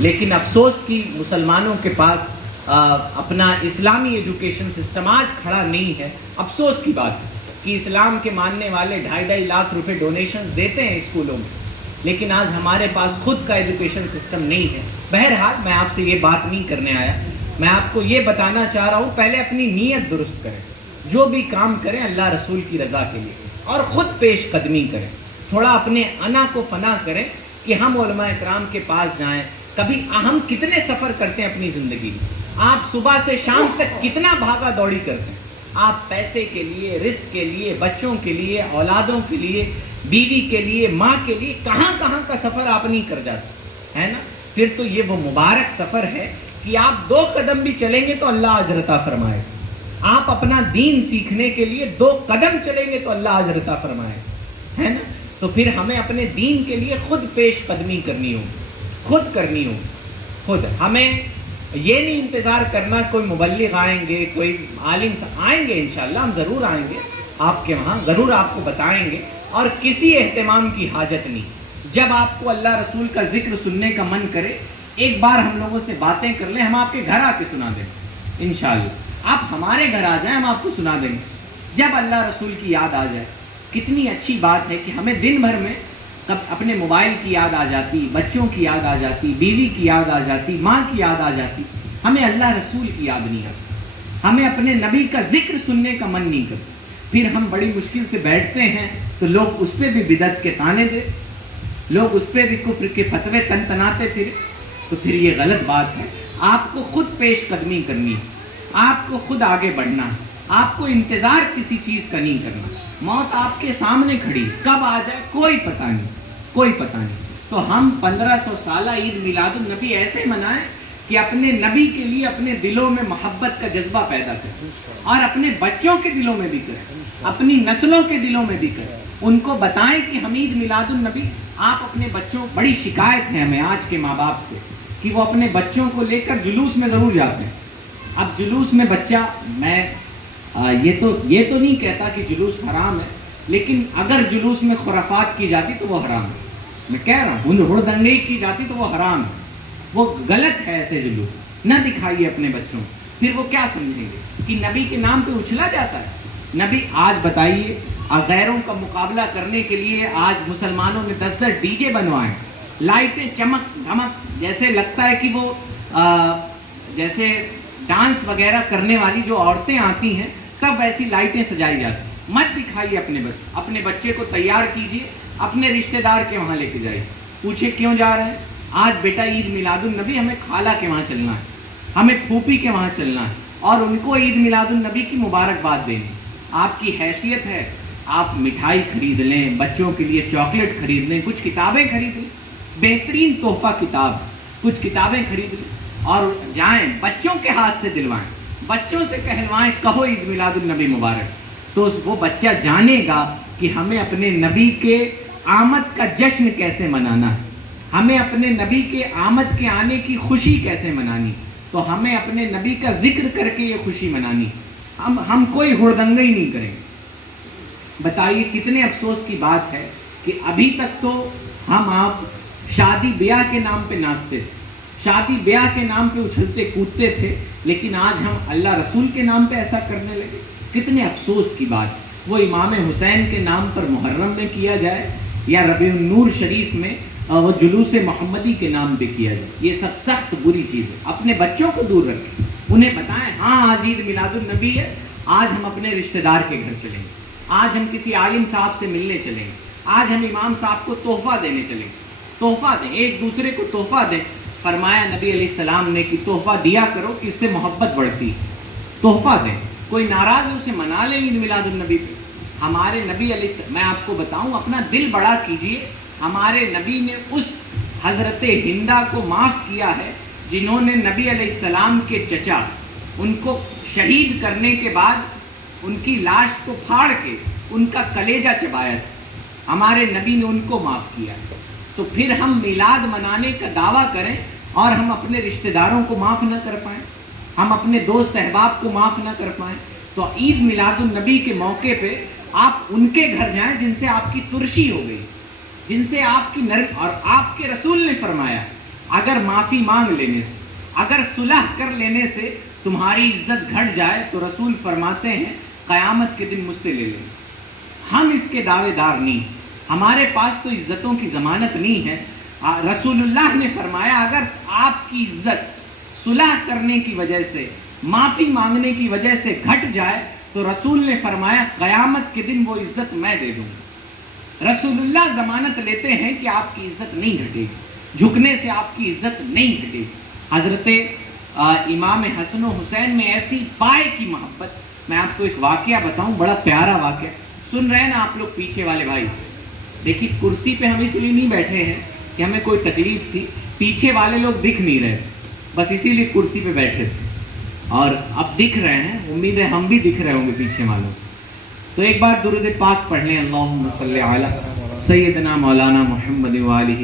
لیکن افسوس کی مسلمانوں کے پاس اپنا اسلامی ایجوکیشن سسٹم آج کھڑا نہیں ہے. افسوس کی بات ہے کہ اسلام کے ماننے والے 2.5 لاکھ روپے ڈونیشنز دیتے ہیں اسکولوں میں، لیکن آج ہمارے پاس خود کا ایجوکیشن سسٹم نہیں ہے. بہرحال میں آپ سے یہ بات نہیں کرنے آیا، میں آپ کو یہ بتانا چاہ رہا ہوں پہلے اپنی نیت درست کریں. جو بھی کام کریں اللہ رسول کی رضا کے لیے اور خود پیش قدمی کریں. تھوڑا اپنے انا کو فنا کریں کہ ہم علماء اکرام کے پاس جائیں. کبھی ہم کتنے سفر کرتے ہیں اپنی زندگی میں، آپ صبح سے شام تک کتنا بھاگا دوڑی کرتے ہیں. آپ پیسے کے لیے، رزق کے لیے، بچوں کے لیے، اولادوں کے لیے، بیوی کے لیے، ماں کے لیے کہاں کہاں کا سفر آپ نہیں کر جاتے ہے نا. پھر تو یہ وہ مبارک سفر ہے کہ آپ 2 قدم بھی چلیں گے تو اللہ اجر عطا فرمائے. آپ اپنا دین سیکھنے کے لیے 2 قدم چلیں گے تو اللہ اجر عطا فرمائے ہے نا. تو پھر ہمیں اپنے دین کے لیے خود پیش قدمی کرنی ہوگی، خود کرنی ہوگی. خود ہمیں یہ نہیں انتظار کرنا کوئی مبلغ آئیں گے، کوئی عالم آئیں گے. انشاءاللہ ہم ضرور آئیں گے آپ کے وہاں، ضرور آپ کو بتائیں گے. اور کسی اہتمام کی حاجت نہیں. جب آپ کو اللہ رسول کا ذکر سننے کا من کرے، ایک بار ہم لوگوں سے باتیں کر لیں، ہم آپ کے گھر آ کے سنا دیں گے انشاءاللہ. آپ ہمارے گھر آ جائیں، ہم آپ کو سنا دیں گے. جب اللہ رسول کی یاد آ جائے، کتنی اچھی بات ہے کہ ہمیں دن بھر میں اپنے موبائل کی یاد آ جاتی، بچوں کی یاد آ جاتی، بیوی کی یاد آ جاتی، ماں کی یاد آ جاتی، ہمیں اللہ رسول کی یاد نہیں آتی. ہمیں اپنے نبی کا ذکر سننے کا من نہیں کرتا. پھر ہم بڑی مشکل سے بیٹھتے ہیں تو لوگ اس پہ بھی بدعت کے طعنے دے، لوگ اس پہ بھی کفر کے فتوے تناتے پھر. تو پھر یہ غلط بات ہے. آپ کو خود پیش قدمی کرنی ہے، آپ کو خود آگے بڑھنا ہے. آپ کو انتظار کسی چیز کا نہیں کرنا. موت آپ کے سامنے کھڑی، کب آ جائے کوئی پتہ نہیں، کوئی پتہ نہیں. تو ہم 1500 سالہ عید میلاد النبی ایسے منائیں کہ اپنے نبی کے لیے اپنے دلوں میں محبت کا جذبہ پیدا کریں، اور اپنے بچوں کے دلوں میں بھی کریں، اپنی نسلوں کے دلوں میں بھی کریں. ان کو بتائیں کہ ہم عید میلاد النبی. آپ اپنے بچوں، بڑی شکایت ہے ہمیں آج کے ماں باپ سے کہ وہ اپنے بچوں کو لے کر جلوس میں ضرور جاتے ہیں. اب جلوس میں بچہ، میں یہ تو نہیں کہتا کہ جلوس حرام ہے، لیکن اگر جلوس میں خرافات کی جاتی تو وہ حرام ہے. میں کہہ رہا ہوں ہڑدنگی کی جاتی تو وہ حرام ہے، وہ غلط ہے. ایسے جلوس نہ دکھائیے اپنے بچوں. پھر وہ کیا سمجھیں گے کہ نبی کے نام پہ اچھلا جاتا ہے. نبی آج بتائیے، غیروں کا مقابلہ کرنے کے لیے آج مسلمانوں نے 10 ڈی جے بنوائے، لائٹیں چمک دھمک، جیسے لگتا ہے کہ وہ جیسے ڈانس وغیرہ کرنے والی جو عورتیں آتی ہیں تب ایسی لائٹیں سجائی جاتی. مت دکھائیے اپنے بچے کو تیار کیجئے، اپنے رشتہ دار کے وہاں لے کے جائیے، پوچھے کیوں جا رہے ہیں. آج بیٹا عید میلاد النبی، ہمیں خالہ کے وہاں چلنا ہے، ہمیں پھوپھی کے وہاں چلنا ہے، اور ان کو عید میلاد النبی کی مبارکباد دینی. آپ کی حیثیت ہے، آپ مٹھائی خرید لیں، بچوں کے لیے چاکلیٹ خرید لیں، کچھ کتابیں خرید لیں، بہترین تحفہ کتاب، کچھ کتابیں خرید لیں اور جائیں، بچوں کے ہاتھ سے دلوائیں، بچوں سے کہلوائیں، کہو عید میلاد النبی مبارک. تو وہ بچہ جانے گا کہ ہمیں اپنے نبی کے آمد کا جشن کیسے منانا ہے، ہمیں اپنے نبی کے آمد کے آنے کی خوشی کیسے منانی. تو ہمیں اپنے نبی کا ذکر کر کے یہ خوشی منانی. ہم کوئی ہڑدنگی نہیں کریں گے. بتائیے کتنے افسوس کی بات ہے کہ ابھی تک تو ہم آپ شادی بیاہ کے نام پہ ناچتے تھے، شادی بیاہ کے نام پہ اچھلتے کودتے تھے، لیکن آج ہم اللہ رسول کے نام پہ ایسا کرنے لگے. کتنے افسوس کی بات. وہ امام حسین کے نام پر محرم میں کیا جائے یا ربیع النور شریف میں وہ جلوس محمدی کے نام پہ کیا جائے، یہ سب سخت بری چیز ہے. اپنے بچوں کو دور رکھیں، انہیں بتائیں ہاں آج عید میلاد النبی ہے، آج ہم اپنے رشتہ دار کے گھر چلیں گے، آج ہم کسی عالم صاحب سے ملنے چلیں گے، آج ہم امام صاحب کو تحفہ دینے چلیں گے. تحفہ دیں، ایک دوسرے کو تحفہ دیں. فرمایا نبی علیہ السلام نے کہ تحفہ دیا کرو کہ اس سے محبت بڑھتی. تحفہ دیں، کوئی ناراض ہے اسے منا لیں عید میلاد النبی پہ. ہمارے نبی علیہ السلام، میں آپ کو بتاؤں، اپنا دل بڑا کیجئے. ہمارے نبی نے اس حضرت ہندہ کو معاف کیا ہے جنہوں نے نبی علیہ السلام کے چچا، ان کو شہید کرنے کے بعد ان کی لاش کو پھاڑ کے ان کا کلیجہ چبایا تھا. ہمارے نبی نے ان کو معاف کیا ہے. تو پھر ہم میلاد منانے کا دعویٰ کریں اور ہم اپنے رشتہ داروں کو معاف نہ کر پائیں، ہم اپنے دوست احباب کو معاف نہ کر پائیں. تو عید میلاد النبی کے موقع پہ آپ ان کے گھر جائیں جن سے آپ کی ترشی ہو گئی، جن سے آپ کی اور آپ کے رسول نے فرمایا اگر معافی مانگ لینے سے، اگر صلح کر لینے سے تمہاری عزت گھٹ جائے تو رسول فرماتے ہیں قیامت کے دن مجھ سے لے لیں۔ ہم اس کے دعوے دار نہیں، ہمارے پاس تو عزتوں کی ضمانت نہیں ہے۔ رسول اللہ نے فرمایا اگر آپ کی عزت صلح کرنے کی وجہ سے، معافی مانگنے کی وجہ سے گھٹ جائے تو رسول نے فرمایا قیامت کے دن وہ عزت میں دے دوں گا۔ رسول اللہ ضمانت لیتے ہیں کہ آپ کی عزت نہیں گھٹے گی، جھکنے سے آپ کی عزت نہیں گھٹے گی۔ حضرت امام حسن و حسین میں ایسی پائے کی محبت، میں آپ کو ایک واقعہ بتاؤں، بڑا پیارا واقعہ، سن رہے ہیں نا آپ لوگ پیچھے والے بھائی؟ دیکھیے کرسی پہ ہم اس لیے نہیں بیٹھے ہیں کہ ہمیں کوئی تکلیف تھی، پیچھے والے لوگ دکھ نہیں رہے، بس اسی لیے کرسی پہ بیٹھے تھے، اور اب دکھ رہے ہیں، امید ہے ہم بھی دکھ رہے ہوں گے پیچھے والوں۔ تو ایک بار درود پاک پڑھ لیں، اللہم صلی علی سیدنا مولانا محمد وآلہ